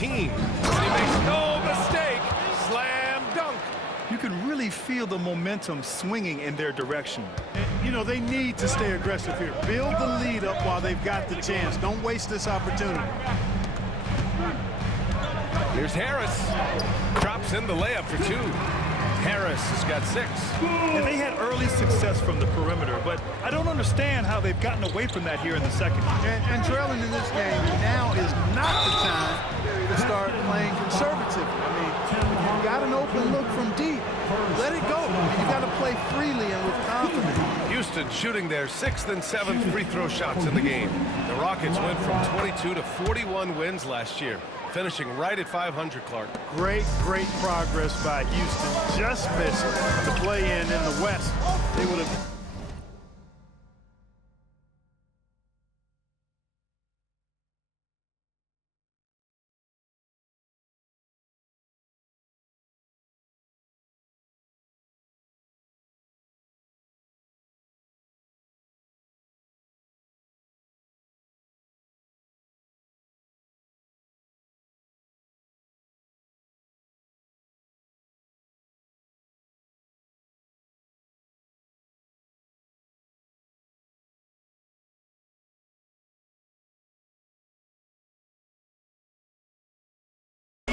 15. And he makes no mistake. Slam dunk. You can really feel the momentum swinging in their direction. And, you know, they need to stay aggressive here. Build the lead up while they've got the chance. Don't waste this opportunity. Here's Harris. Drops in the layup for 2. Harris has got 6. And they had early success from the perimeter, but I don't understand how they've gotten away from that here in the second. And trailing in this game, now is not the time to start playing conservative. I mean, if you've got an open look from deep, let it go. You got to play freely and with confidence. Houston shooting their 6th and 7th free throw shots in the game. The Rockets went from 22 to 41 wins last year, finishing right at 500, Clark. Great progress by Houston. Just missed the play-in the West. They would have...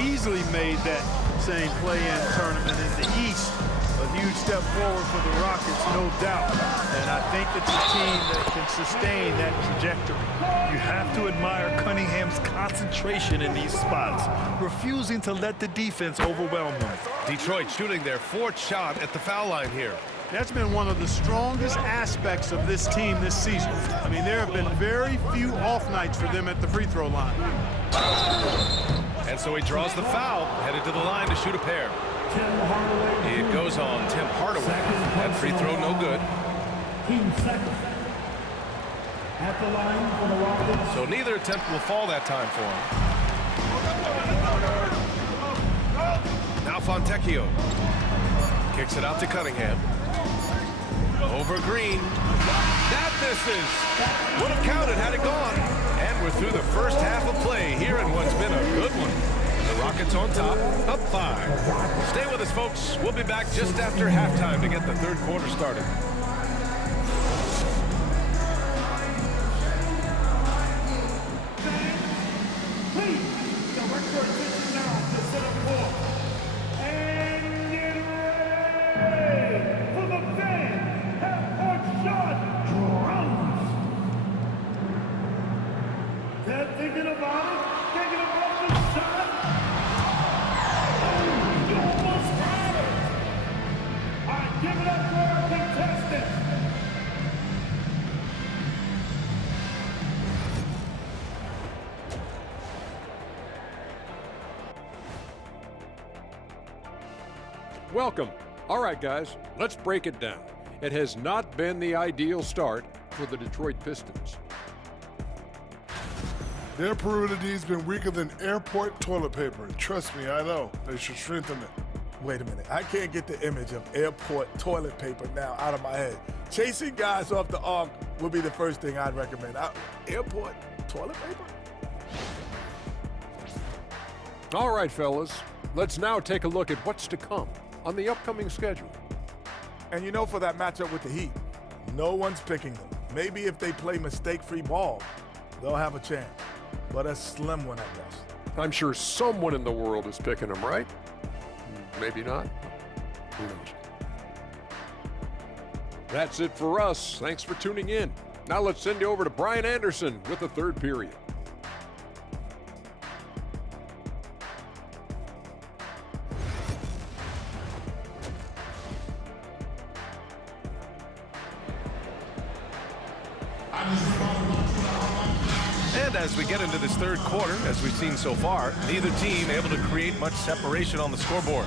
easily made that same play-in tournament in the East. A huge step forward for the Rockets, no doubt. And I think it's a team that can sustain that trajectory. You have to admire Cunningham's concentration in these spots, refusing to let the defense overwhelm him. Detroit shooting their 4th shot at the foul line here. That's been one of the strongest aspects of this team this season. I mean, there have been very few off nights for them at the free throw line. And so he draws the foul, headed to the line to shoot a pair. It goes on Tim Hardaway. That free throw no good. At the line for the Rockets. So neither attempt will fall that time for him. Now Fontecchio. Kicks it out to Cunningham. Over Green. That misses. Would have counted had it gone. And we're through the first half of play here in what's been a good one. The Rockets on top, up 5. Stay with us, folks. We'll be back just after halftime to get the third quarter started. Please, direct your attention now to center court. And get ready for the fan half-court shot drums. They're thinking about it, thinking about the shot. Oh, you almost had it. All right, give it up for our contestants. Welcome. All right, guys, let's break it down. It has not been the ideal start for the Detroit Pistons. Their perimeter D's been weaker than airport toilet paper. Trust me, I know. They should strengthen it. Wait a minute. I can't get the image of airport toilet paper now out of my head. Chasing guys off the arc would be the first thing I'd recommend. Airport toilet paper? All right, fellas, let's now take a look at what's to come on the upcoming schedule. And you know, for that matchup with the Heat, no one's picking them. Maybe if they play mistake-free ball, they'll have a chance. But a slim one at best. I'm sure someone in the world is picking them, right? Maybe not. Who knows? That's it for us. Thanks for tuning in. Now let's send you over to Brian Anderson with the third period. And as we get into this third quarter, as we've seen so far, neither team able to create much separation on the scoreboard.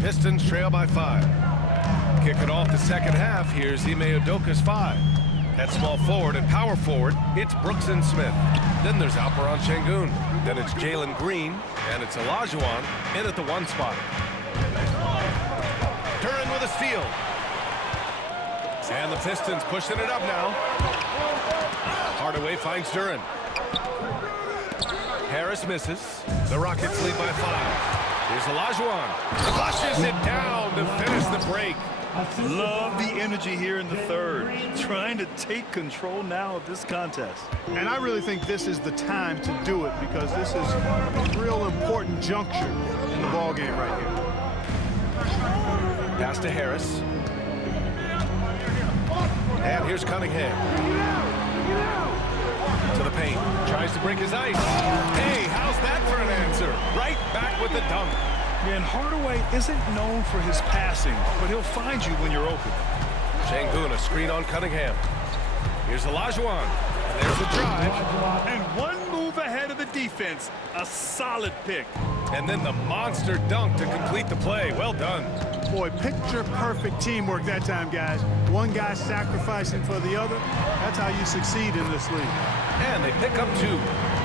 Pistons trail by 5. Kicking off the second half, here's Ime Udoka's 5. At small forward and power forward, it's Brooks and Smith. Then there's Alperon Şengün. Then it's Jalen Green, and it's Olajuwon in at the 1 spot. Duren with a steal. And the Pistons pushing it up now. Hardaway finds Duren. Harris misses. The Rockets lead by 5. Here's Olajuwon. Flushes it down to finish the break. Love the energy here in the third. Trying to take control now of this contest. And I really think this is the time to do it because this is a real important juncture in the ball game right here. Pass to Harris. And here's Cunningham. To the paint. Tries to break his ice. Hey, how's that for an answer? Right back with the dunk. And Hardaway isn't known for his passing, but he'll find you when you're open. Şengün, a screen on Cunningham. Here's Olajuwon. And there's the drive. And one move ahead of the defense. A solid pick. And then the monster dunk to complete the play. Well done. Boy, picture-perfect teamwork that time, guys. One guy sacrificing for the other. That's how you succeed in this league. And they pick up 2.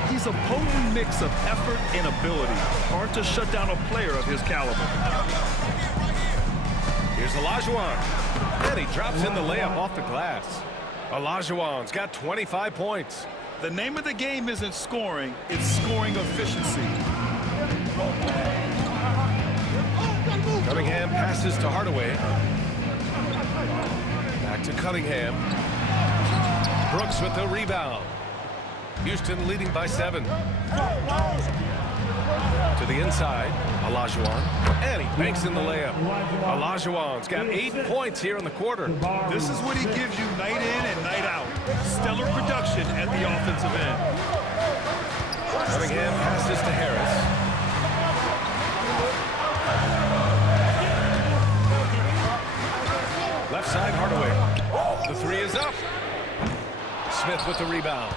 He's a potent mix of effort and ability. Hard to shut down a player of his caliber. Here's Olajuwon. And he drops in the layup off the glass. Olajuwon's got 25 points. The name of the game isn't scoring, it's scoring efficiency. Cunningham passes to Hardaway. Back to Cunningham. Brooks with the rebound. Houston leading by 7. To the inside, Olajuwon. And he banks in the layup. Olajuwon's got 8 points here in the quarter. This is what he gives you night in and night out. Stellar production at the offensive end. Cunningham passes to Harris. Left side, Hardaway. The 3 is up. Smith with the rebound.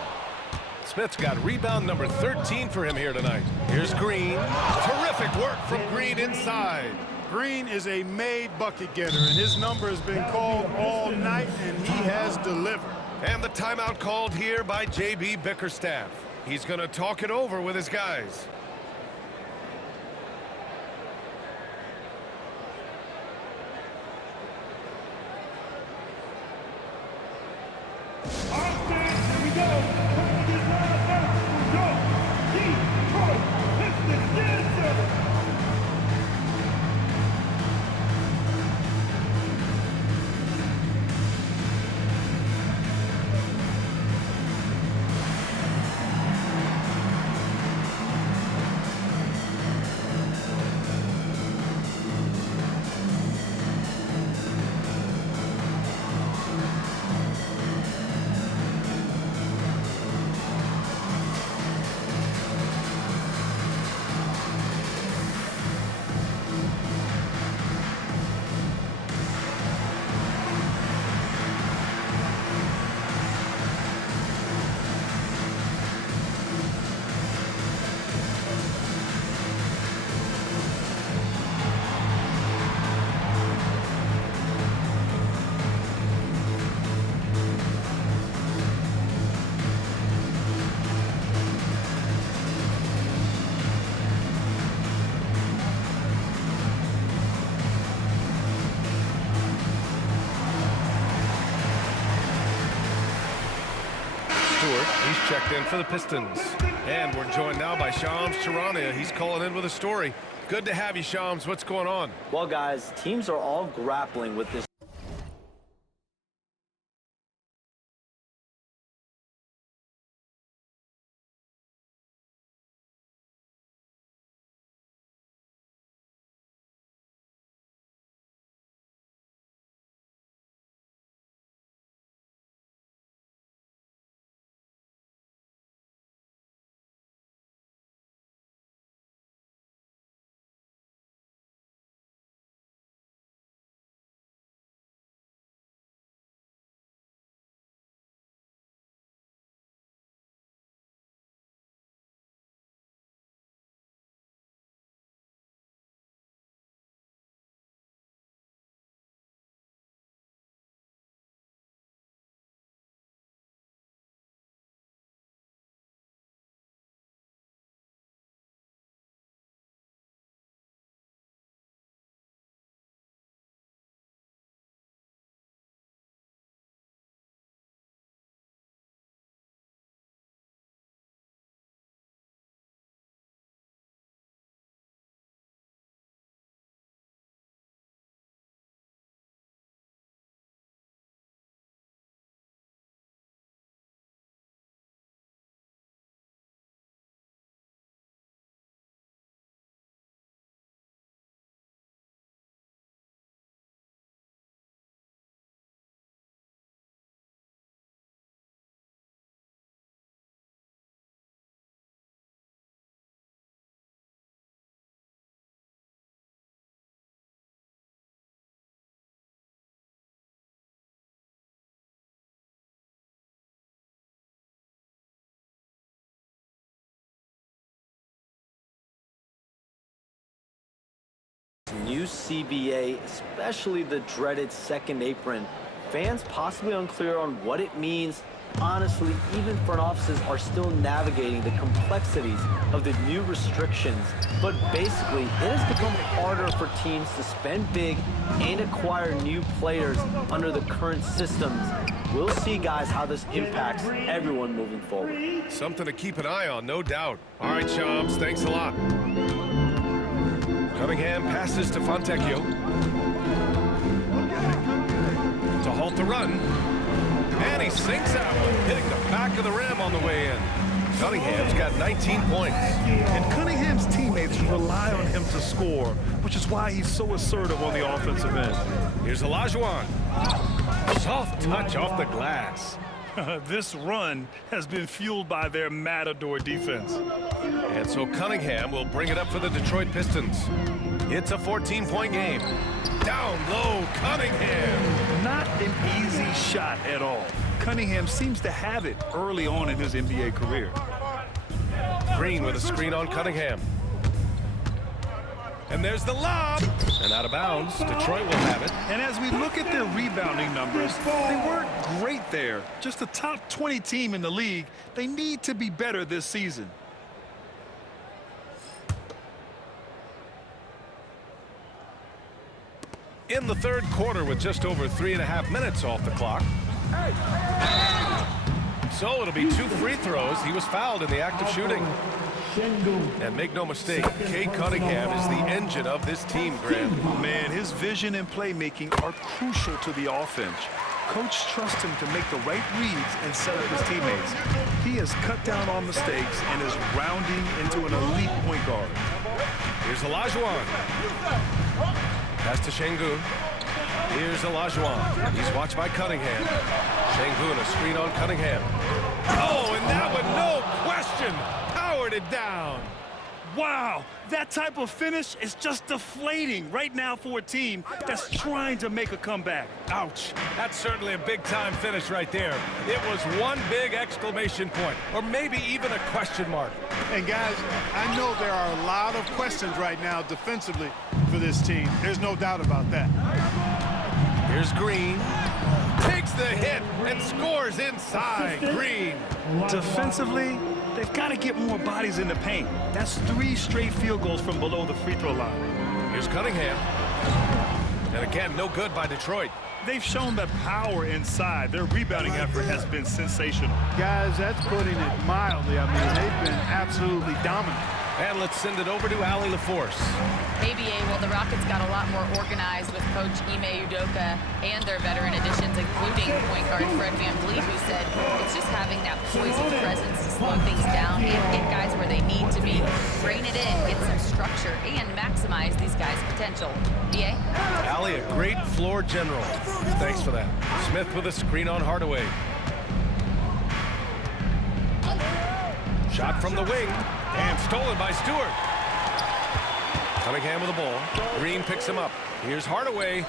Smith's got rebound number 13 for him here tonight. Here's Green. Terrific work from Green inside. Green is a made bucket getter, and his number has been called all night, and he has delivered. And the timeout called here by J.B. Bickerstaff. He's going to talk it over with his guys. Here we go. Putting this round out for your Detroit Pistons. Yes, sir. He's checked in for the Pistons. And we're joined now by Shams Charania. He's calling in with a story. Good to have you, Shams. What's going on? Well, guys, teams are all grappling with this new CBA, especially the dreaded second apron. Fans possibly unclear on what it means. Honestly, even front offices are still navigating the complexities of the new restrictions. But basically, it has become harder for teams to spend big and acquire new players under the current systems. We'll see, guys, how this impacts everyone moving forward. Something to keep an eye on, no doubt. All right, Shams, thanks a lot. Cunningham passes to Fontecchio. To halt the run. And he sinks that one, hitting the back of the rim on the way in. Cunningham's got 19 points. And Cunningham's teammates rely on him to score, which is why he's so assertive on the offensive end. Here's Olajuwon. Soft touch off the glass. This run has been fueled by their matador defense. And so Cunningham will bring it up for the Detroit Pistons. It's a 14-point game. Down low, Cunningham. Not an easy shot at all. Cunningham seems to have it early on in his NBA career. Green with a screen on Cunningham. And there's the lob. And out of bounds. Detroit will have it. And as we look at their rebounding numbers, they weren't great there. Just a top 20 team in the league. They need to be better this season. In the third quarter with just over 3.5 minutes off the clock. So it'll be 2 free throws. He was fouled in the act of shooting. And make no mistake, Cade Cunningham is the engine of this team, Grant. Man, his vision and playmaking are crucial to the offense. Coach trusts him to make the right reads and set up his teammates. He has cut down on mistakes and is rounding into an elite point guard. Here's Olajuwon. Pass to Şengün. Here's Olajuwon. He's watched by Cunningham. Şengün, a screen on Cunningham. Oh, and that one, no question, powered it down. Wow, that type of finish is just deflating right now for a team that's trying to make a comeback. Ouch. That's certainly a big-time finish right there. It was one big exclamation point, or maybe even a question mark. And guys, I know there are a lot of questions right now defensively for this team. There's no doubt about that. Here's Green. Takes the hit and scores inside. Green. Defensively, they've got to get more bodies in the paint. That's 3 straight field goals from below the free throw line. Here's Cunningham. And again, no good by Detroit. They've shown that power inside. Their rebounding effort has been sensational. Guys, that's putting it mildly. I mean, they've been absolutely dominant. And let's send it over to Allie LaForce. ABA, well, the Rockets got a lot more organized with Coach Ime Udoka and their veteran additions, including point guard Fred VanVleet, who said it's just having that poised presence to slow things down and get guys where they need to be. Rein it in, get some structure, and maximize these guys' potential. BA? Allie, a great floor general. Thanks for that. Smith with a screen on Hardaway. Shot from the wing. And stolen by Stewart. Cunningham with the ball. Green picks him up. Here's Hardaway.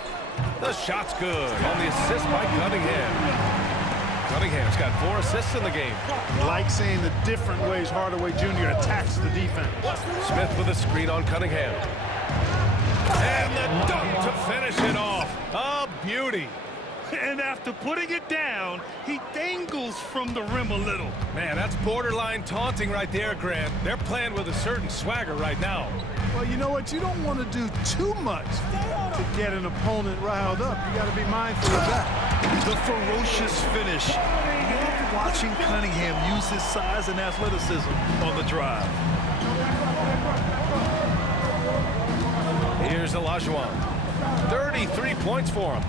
The shot's good on the assist by Cunningham. Cunningham's got 4 assists in the game. Like seeing the different ways Hardaway Jr. attacks the defense. Smith with a screen on Cunningham. And the dunk to finish it off. A beauty. And after putting it down, he dangles from the rim a little. Man, that's borderline taunting right there, Grant. They're playing with a certain swagger right now. Well, you know what? You don't want to do too much to get an opponent riled up. You got to be mindful of that. The ferocious finish. Love watching Cunningham use his size and athleticism on the drive. Here's Olajuwon. 33 points for him.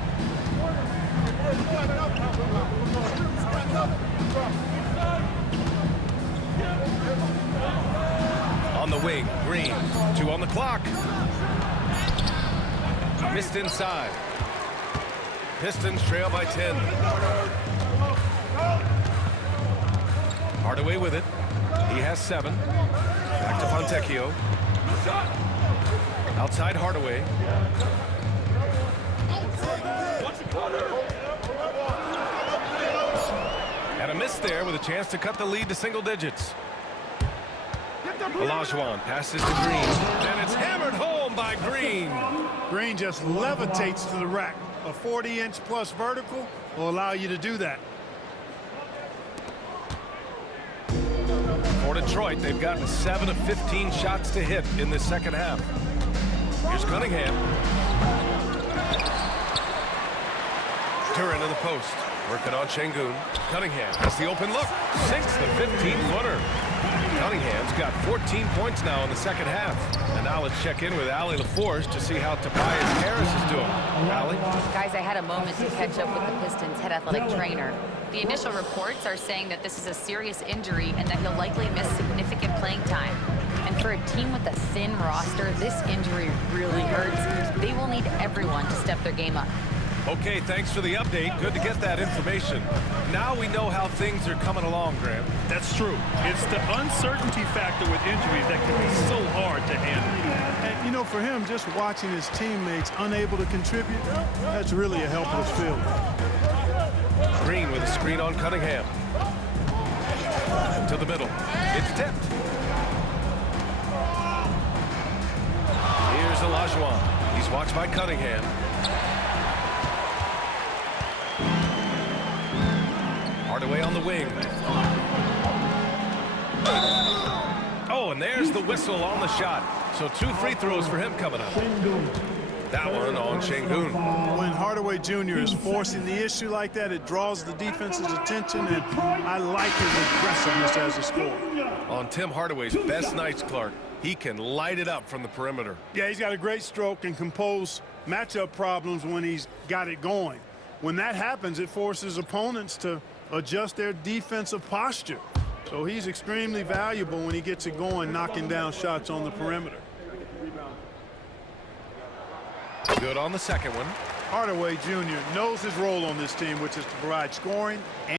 On the wing, Green. 2 on the clock. Missed inside. Pistons trail by 10. Hardaway with it. He has 7. Back to Fontecchio. Outside Hardaway. And a miss there with a chance to cut the lead to single digits. Olajuwon passes to Green. And it's hammered home down by Green. Green just levitates to the rack. A 40-inch plus vertical will allow you to do that. For Detroit, they've gotten 7 of 15 shots to hit in the second half. Here's Cunningham. Turin in the post. Working on Şengün. Cunningham has the open look. Sinks the 15-footer. Cunningham's got 14 points now in the second half. And now let's check in with Allie LaForge to see how Tobias Harris is doing. Allie? Guys, I had a moment to catch up with the Pistons' head athletic trainer. The initial reports are saying that this is a serious injury and that he'll likely miss significant playing time. And for a team with a thin roster, this injury really hurts. They will need everyone to step their game up. Okay, thanks for the update. Good to get that information. Now we know how things are coming along, Graham. That's true. It's the uncertainty factor with injuries that can be so hard to handle. And, you know, for him, just watching his teammates unable to contribute, that's really a helpless feeling. Green with a screen on Cunningham. To the middle. It's tipped. Here's Olajuwon. He's watched by Cunningham. Hardaway on the wing. Oh, and there's the whistle on the shot. So 2 free throws for him coming up. That one on Şengün. When Hardaway Jr. is forcing the issue like that, it draws the defense's attention, and I like his aggressiveness as a scorer. On Tim Hardaway's best nights, Clark, he can light it up from the perimeter. Yeah, he's got a great stroke and compose matchup problems when he's got it going. When that happens, it forces opponents to adjust their defensive posture. So he's extremely valuable when he gets it going, knocking down shots on the perimeter. Good on the second one. Hardaway Jr. knows his role on this team, which is to provide scoring and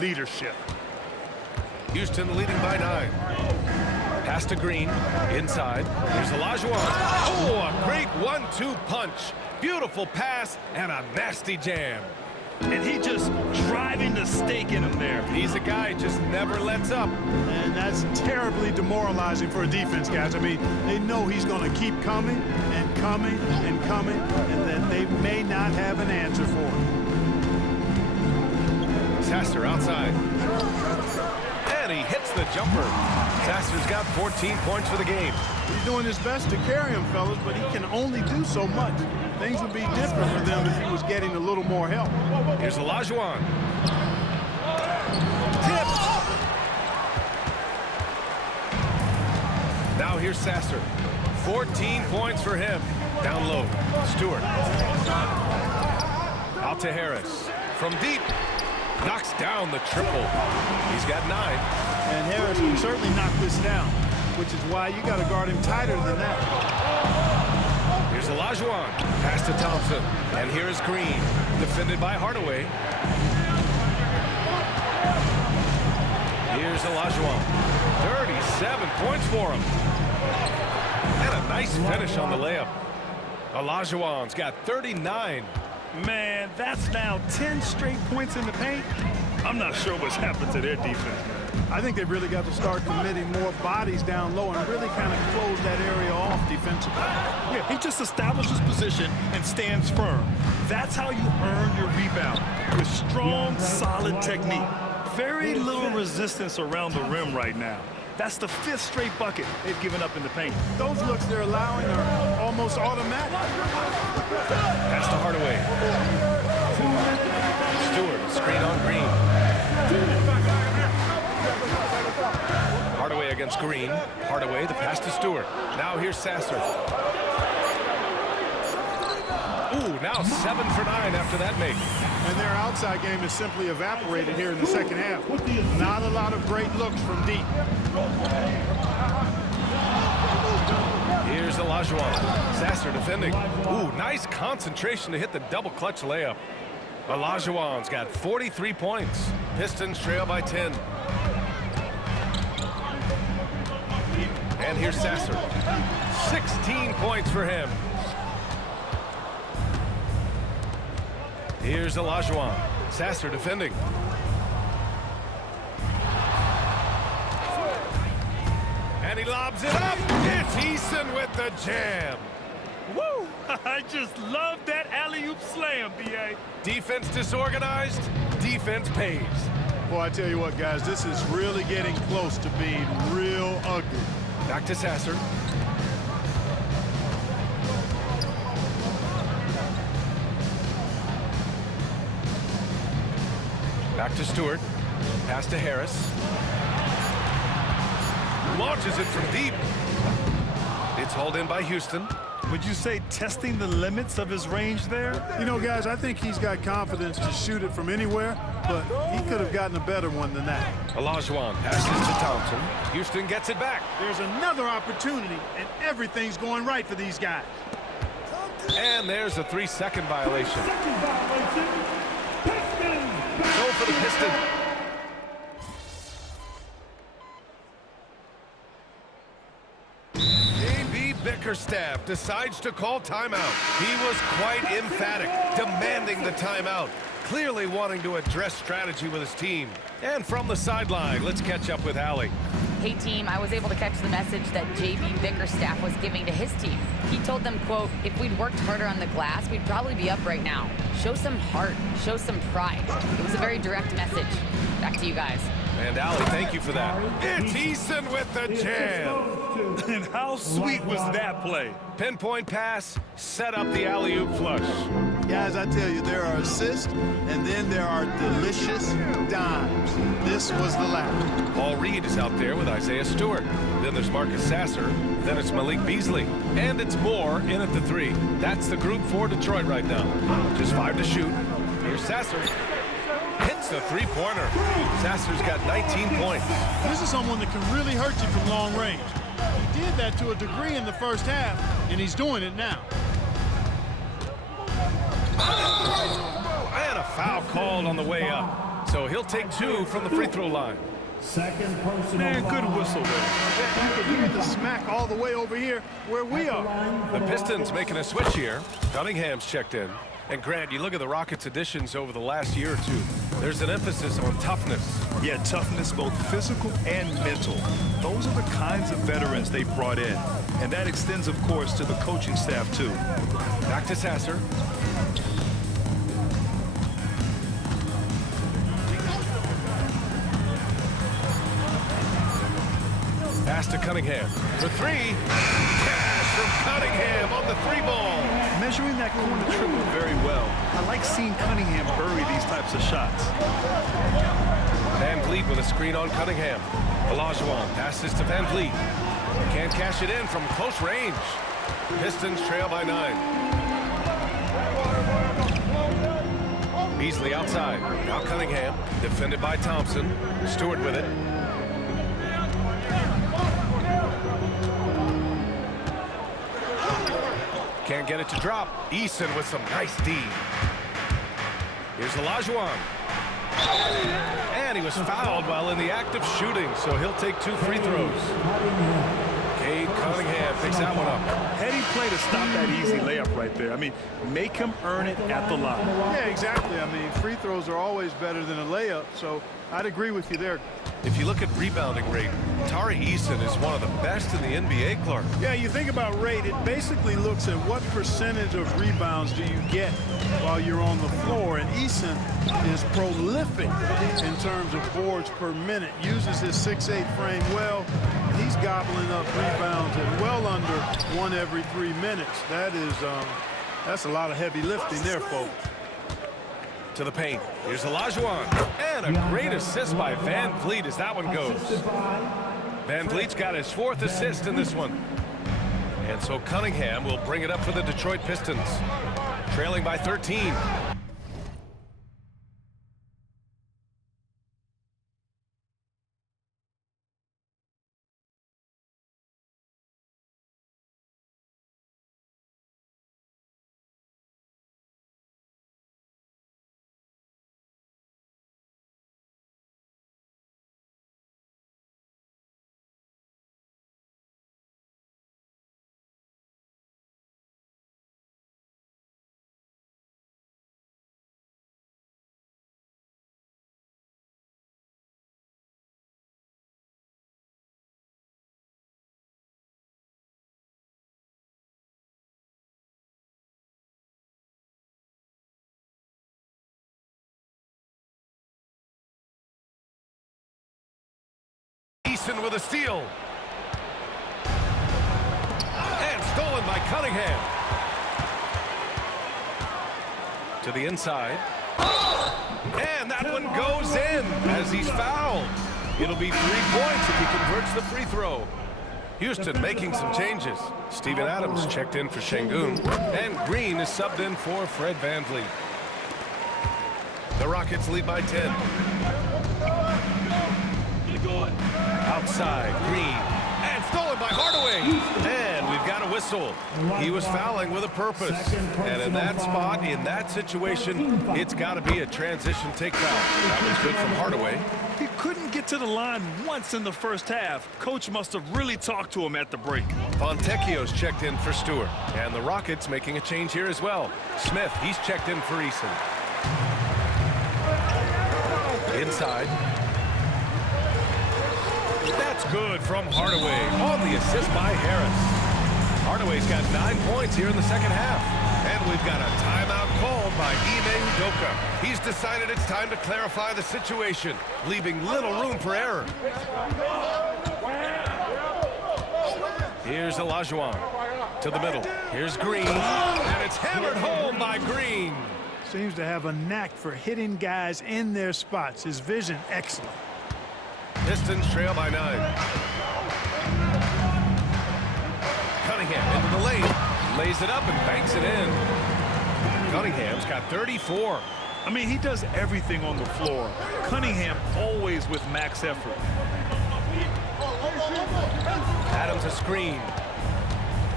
leadership. Houston leading by 9. Pass to Green, inside. Here's Olajuwon. Oh, a great 1-2 punch. Beautiful pass and a nasty jam. And he just driving the stake in him there. He's a guy who just never lets up. And that's terribly demoralizing for a defense, guys. I mean, they know he's going to keep coming and coming and coming, and that they may not have an answer for him. Sasser outside. And he hits the jumper. Sasser's got 14 points for the game. He's doing his best to carry him, fellas, but he can only do so much. Things would be different for them if he was getting a little more help. Here's Olajuwon. Tipped. Now here's Sasser. 14 points for him. Down low. Stewart. Out to Harris. From deep. Knocks down the triple. He's got 9. And Harris can certainly knock this down, which is why you got to guard him tighter than that. Here's Olajuwon. Pass to Thompson. And here is Green. Defended by Hardaway. Here's Olajuwon. 37 points for him. And a nice finish on the layup. Olajuwon's got 39. Man, that's now 10 straight points in the paint. I'm not sure what's happened to their defense. I think they've really got to start committing more bodies down low and really kind of close that area off defensively. Yeah, he just establishes position and stands firm. That's how you earn your rebound, with strong, solid technique. Very little resistance around the rim right now. That's the 5th straight bucket they've given up in the paint. Those looks they're allowing are almost automatic. Pass to Hardaway. Stewart, screen on Green. Hardaway against Green. Hardaway, the pass to Stewart. Now here's Sasser. Ooh, now 7 for 9 after that make. And their outside game is simply evaporated here in the second half. Not a lot of great looks from deep. Here's Olajuwon. Sasser defending. Ooh, nice concentration to hit the double clutch layup. Olajuwon's got 43 points. Pistons trail by 10. And here's Sasser. 16 points for him. Here's Olajuwon. Sasser defending. And he lobs it up. It's Eason with the jam. Woo! I just love that alley-oop slam, B.A. Defense disorganized. Defense pays. Boy, I tell you what, guys, this is really getting close to being real ugly. Back to Sasser. Back to Stewart. Pass to Harris. Launches it from deep. It's hauled in by Houston. Would you say testing the limits of his range there? You know, guys, I think he's got confidence to shoot it from anywhere, but he could have gotten a better one than that. Olajuwon passes to Thompson. Houston gets it back. There's another opportunity, and everything's going right for these guys. And there's a 3-second violation. Go for the Piston. Bickerstaff decides to call timeout. He was quite emphatic, demanding the timeout, clearly wanting to address strategy with his team. And from the sideline, let's catch up with Allie. Hey team, I was able to catch the message that JB Bickerstaff was giving to his team. He told them, quote, if we'd worked harder on the glass, we'd probably be up right now. Show some heart, show some pride. It was a very direct message. Back to you guys. And Allie, thank you for that. It's Eason with the jam. And how sweet was that play? Pinpoint pass, set up the alley-oop flush. Guys, I tell you, there are assists, and then there are delicious dimes. This was the latter. Paul Reed is out there with Isaiah Stewart. Then there's Marcus Sasser. Then it's Malik Beasley. And it's Moore in at the 3. That's the group for Detroit right now. Just 5 to shoot. Here's Sasser. Hits a 3-pointer. Sasser's got 19 points. This is someone that can really hurt you from long range. He did that to a degree in the first half, and he's doing it now. And a foul called on the way up. so he'll take 2 from the free throw line. Second personal Man, good whistle there. You can hear the smack all the way over here where we are. The Pistons making a switch here. Cunningham's checked in. And Grant, you look at the Rockets' additions over the last year or two. There's an emphasis on toughness. Yeah, toughness, both physical and mental. Those are the kinds of veterans they brought in. And that extends, of course, to the coaching staff, too. Back to Sasser. Pass to Cunningham. For 3. Cash from Cunningham on the 3-ball. Measuring that corner triple very well. I like seeing Cunningham bury these types of shots. Van Vliet with a screen on Cunningham. Olajuwon passes to Van Vliet. Can't cash it in from close range. Pistons trail by 9. Beasley outside. Now Cunningham. Defended by Thompson. Stewart with it. Can't get it to drop. Eason with some nice D. Here's Olajuwon. And he was fouled while in the act of shooting, so he'll take 2 free throws. Cade Cunningham picks that one up. Heady play to stop that easy layup right there. I mean, make him earn it at the line. Yeah, exactly. I mean, free throws are always better than a layup, so I'd agree with you there. If you look at rebounding rate, Tari Eason is one of the best in the NBA, Clark. Yeah, you think about rate, it basically looks at what percentage of rebounds do you get while you're on the floor, and Eason is prolific in terms of boards per minute, uses his 6'8" frame well, and he's gobbling up rebounds at well under 1 every 3 minutes. That's a lot of heavy lifting there, folks. To the paint. Here's Olajuwon. And a great assist by Van Vliet as that one goes. Van Vliet's got his 4th assist in this one. And so Cunningham will bring it up for the Detroit Pistons. Trailing by 13. Eason with a steal. And stolen by Cunningham. To the inside. And that one goes in as he's fouled. It'll be 3 points if he converts the free throw. Houston making some changes. Steven Adams checked in for Şengün. And Green is subbed in for Fred Van Vliet. The Rockets lead by 10. Outside, Green, and stolen by Hardaway. And we've got a whistle. He was fouling with a purpose. And in that spot, in that situation, it's got to be a transition take foul. That was good from Hardaway. He couldn't get to the line once in the first half. Coach must have really talked to him at the break. Fontecchio's checked in for Stewart. And the Rockets making a change here as well. Smith, he's checked in for Eason. Inside. That's good from Hardaway on the assist by Harris. Hardaway's got 9 points here in the second half. And we've got a timeout called by Ime Udoka. He's decided it's time to clarify the situation, leaving little room for error. Here's Olajuwon to the middle. Here's Green, and it's hammered home by Green. Seems to have a knack for hitting guys in their spots. His vision, excellent. Pistons trail by 9. Cunningham into the lane. Lays it up and banks it in. Cunningham's got 34. I mean, he does everything on the floor. Cunningham always with max effort. Adams a screen.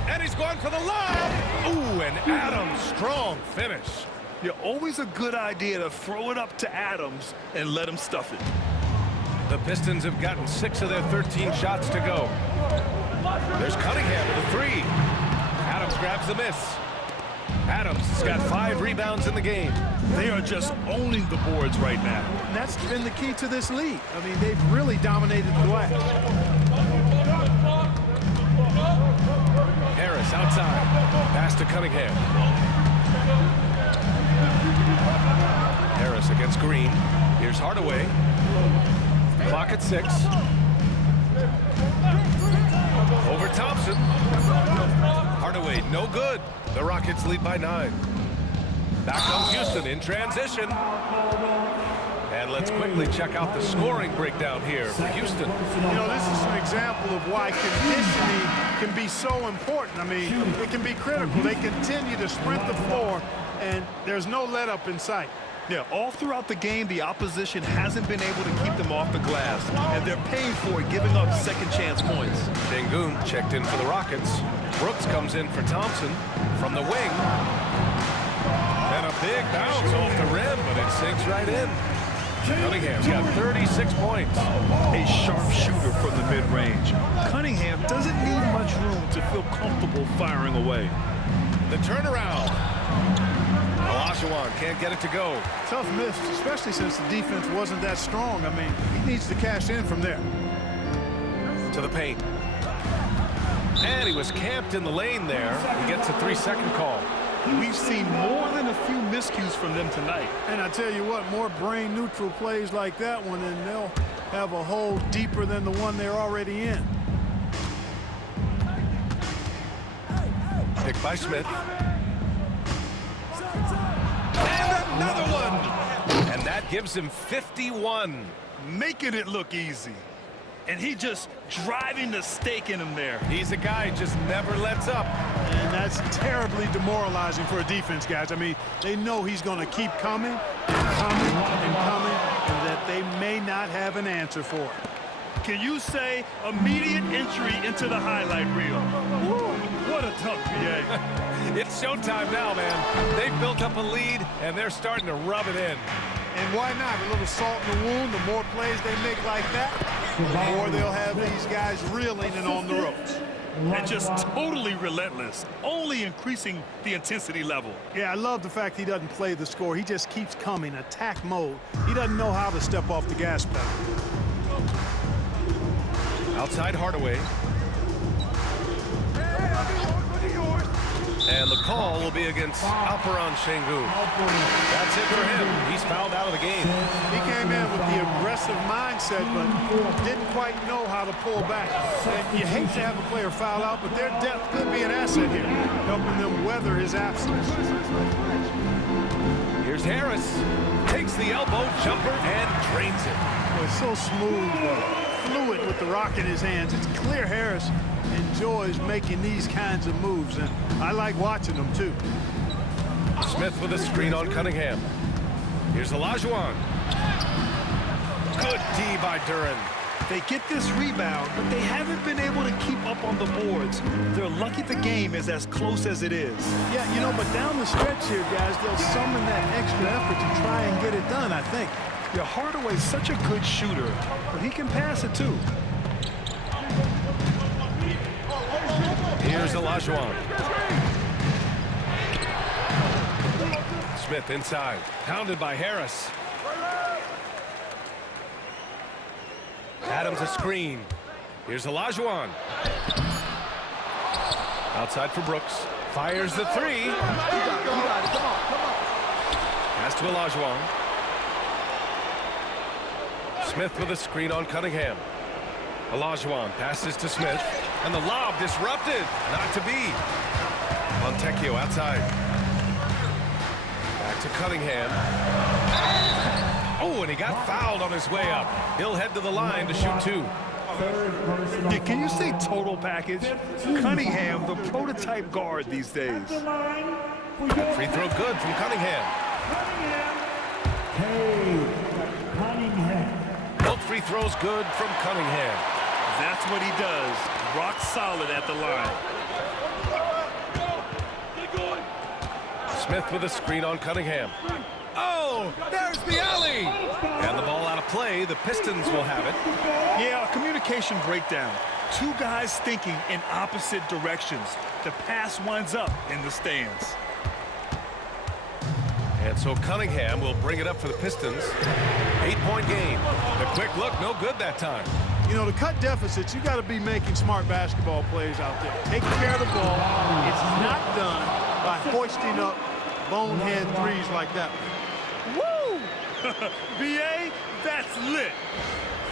And he's going for the lob. Ooh, and Adams strong finish. Yeah, always a good idea to throw it up to Adams and let him stuff it. The Pistons have gotten 6 of their 13 shots to go. There's Cunningham with a 3. Adams grabs the miss. Adams has got 5 rebounds in the game. They are just owning the boards right now. And that's been the key to this league. I mean, they've really dominated the glass. Harris outside. Pass to Cunningham. Harris against Green. Here's Hardaway. Clock at 6. Over Thompson. Hardaway, no good. The Rockets lead by 9. Back comes Houston in transition. And let's quickly check out the scoring breakdown here for Houston. You know, this is an example of why conditioning can be so important. I mean, it can be critical. They continue to sprint the floor, and there's no let up in sight. Yeah, all throughout the game, the opposition hasn't been able to keep them off the glass, and they're paying for it, giving up second chance points. Şengün checked in for the Rockets. Brooks comes in for Thompson from the wing. And a big bounce off the rim, but it sinks right in. Cunningham's got 36 points. A sharp shooter from the mid-range. Cunningham doesn't need much room to feel comfortable firing away. The turnaround. Olajuwon can't get it to go. Tough miss, especially since the defense wasn't that strong. I mean, he needs to cash in from there. To the paint. And he was camped in the lane there. He gets a 3-second call. We've seen more than a few miscues from them tonight. And I tell you what, more brain-neutral plays like that one, and they'll have a hole deeper than the one they're already in. Picked by Smith. And another one! And that gives him 51. Making it look easy. And he just driving the stake in him there. He's a guy who just never lets up. And that's terribly demoralizing for a defense, guys. I mean, they know he's going to keep coming and coming and coming, and that they may not have an answer for it. Can you say immediate entry into the highlight reel? Woo, what a tough PA. It's showtime now, man. They've built up a lead, and they're starting to rub it in. And why not? A little salt in the wound. The more plays they make like that, the more they'll have these guys reeling and on the ropes. And just totally relentless, only increasing the intensity level. Yeah, I love the fact he doesn't play the score. He just keeps coming, attack mode. He doesn't know how to step off the gas pedal. Outside Hardaway. And the call will be against Alperen Şengün. That's it for him. He's fouled out of the game. He came in with the aggressive mindset, but didn't quite know how to pull back. And you hate to have a player foul out, but their depth could be an asset here, helping them weather his absence. Here's Harris. Takes the elbow jumper and drains it. Well, it's so smooth, fluid with the rock in his hands. It's clear Harris enjoys making these kinds of moves, and I like watching them too. Smith with a screen on Cunningham. Here's Olajuwon. Good D by Duren. They get this rebound, but they haven't been able to keep up on the boards. They're lucky the game is as close as it is. Yeah, you know, but down the stretch here, guys, they'll summon that extra effort to try and get it done, I think. Yeah, Hardaway's such a good shooter, but he can pass it too. Here's Olajuwon. Smith inside. Pounded by Harris. Adams a screen. Here's Olajuwon. Outside for Brooks. Fires the 3. Pass to Olajuwon. Smith with a screen on Cunningham. Olajuwon passes to Smith. And the lob disrupted. Not to be. Fontecchio outside. Back to Cunningham. Oh, and he got fouled on his way up. He'll head to the line to shoot 2. Yeah, can you say total package? Cunningham, the prototype guard these days. That free throw good from Cunningham. Both free throws good from Cunningham. That's what he does. Rock solid at the line. Smith with a screen on Cunningham. Oh, there's the alley. And the ball out of play. The Pistons will have it. Yeah, a communication breakdown. Two guys thinking in opposite directions. The pass winds up in the stands. And so Cunningham will bring it up for the Pistons. 8-point game. The quick look, no good that time. You know, to cut deficits, you got to be making smart basketball plays out there. Taking care of the ball. It's not done by hoisting up bonehead threes like that. Woo! BA, that's lit.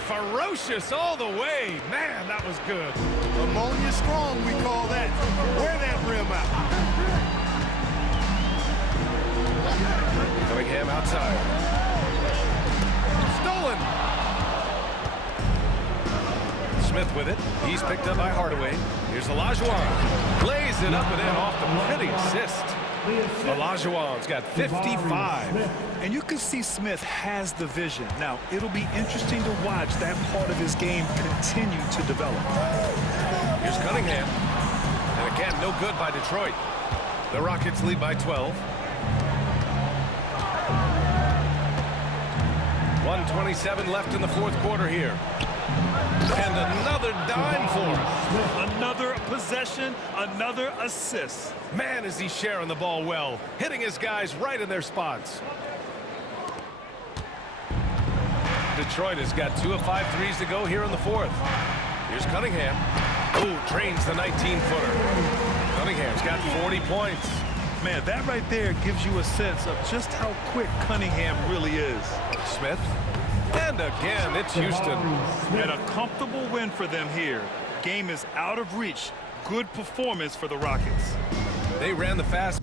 Ferocious all the way. Man, that was good. Ammonia strong, we call that. Wear that rim out. Cunningham outside. Stolen. Smith with it. He's picked up by Hardaway. Here's Olajuwon. Lays it up and in off the pretty assist. Olajuwon's got 55. And you can see Smith has the vision. Now, it'll be interesting to watch that part of his game continue to develop. Here's Cunningham. And again, no good by Detroit. The Rockets lead by 12. 1:27 left in the fourth quarter here. And another dime for him. Another possession, another assist. Man, is he sharing the ball well. Hitting his guys right in their spots. Detroit has got 2 of 5 threes to go here in the fourth. Here's Cunningham. Ooh, drains the 19-footer. Cunningham's got 40 points. Man, that right there gives you a sense of just how quick Cunningham really is. Smith. And again, it's Houston. And a comfortable win for them here. Game is out of reach. Good performance for the Rockets. They ran the fast.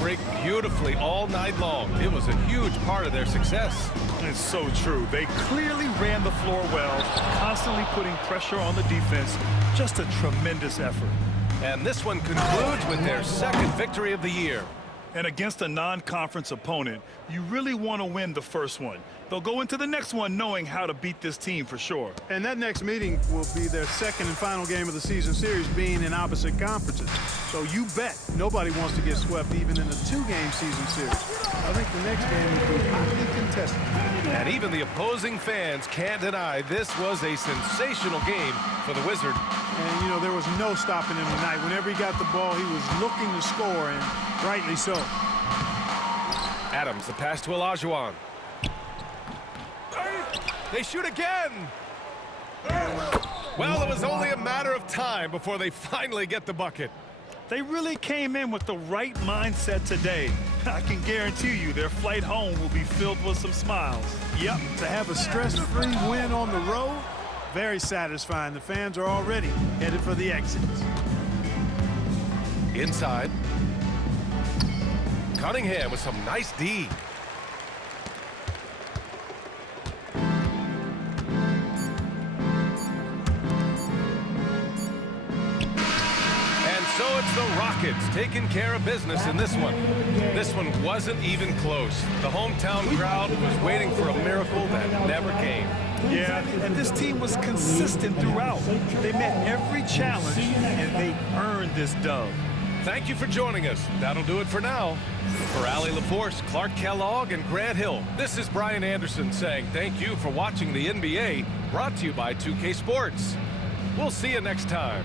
Break beautifully all night long. It was a huge part of their success. It's so true. They clearly ran the floor well, constantly putting pressure on the defense. Just a tremendous effort. And this one concludes with their second victory of the year. And against a non-conference opponent, you really want to win the first one. They'll go into the next one knowing how to beat this team for sure. And that next meeting will be their second and final game of the season series, being in opposite conferences. So you bet nobody wants to get swept even in a 2-game season series. I think the next game will be hotly contested. And even the opposing fans can't deny this was a sensational game for the Wizard. And, you know, there was no stopping him tonight. Whenever he got the ball, he was looking to score, and rightly so. Adams, the pass to Olajuwon. They shoot again. Well, it was only a matter of time before they finally get the bucket. They really came in with the right mindset today. I can guarantee you their flight home will be filled with some smiles. Yep, to have a stress-free win on the road, very satisfying. The fans are already headed for the exits. Inside. Cunningham with some nice D. So it's the Rockets taking care of business in this one. This one wasn't even close. The hometown crowd was waiting for a miracle that never came. Yeah, and this team was consistent throughout. They met every challenge, and they earned this dub. Thank you for joining us. That'll do it for now. For Allie LaForce, Clark Kellogg, and Grant Hill, this is Brian Anderson saying thank you for watching the NBA, brought to you by 2K Sports. We'll see you next time.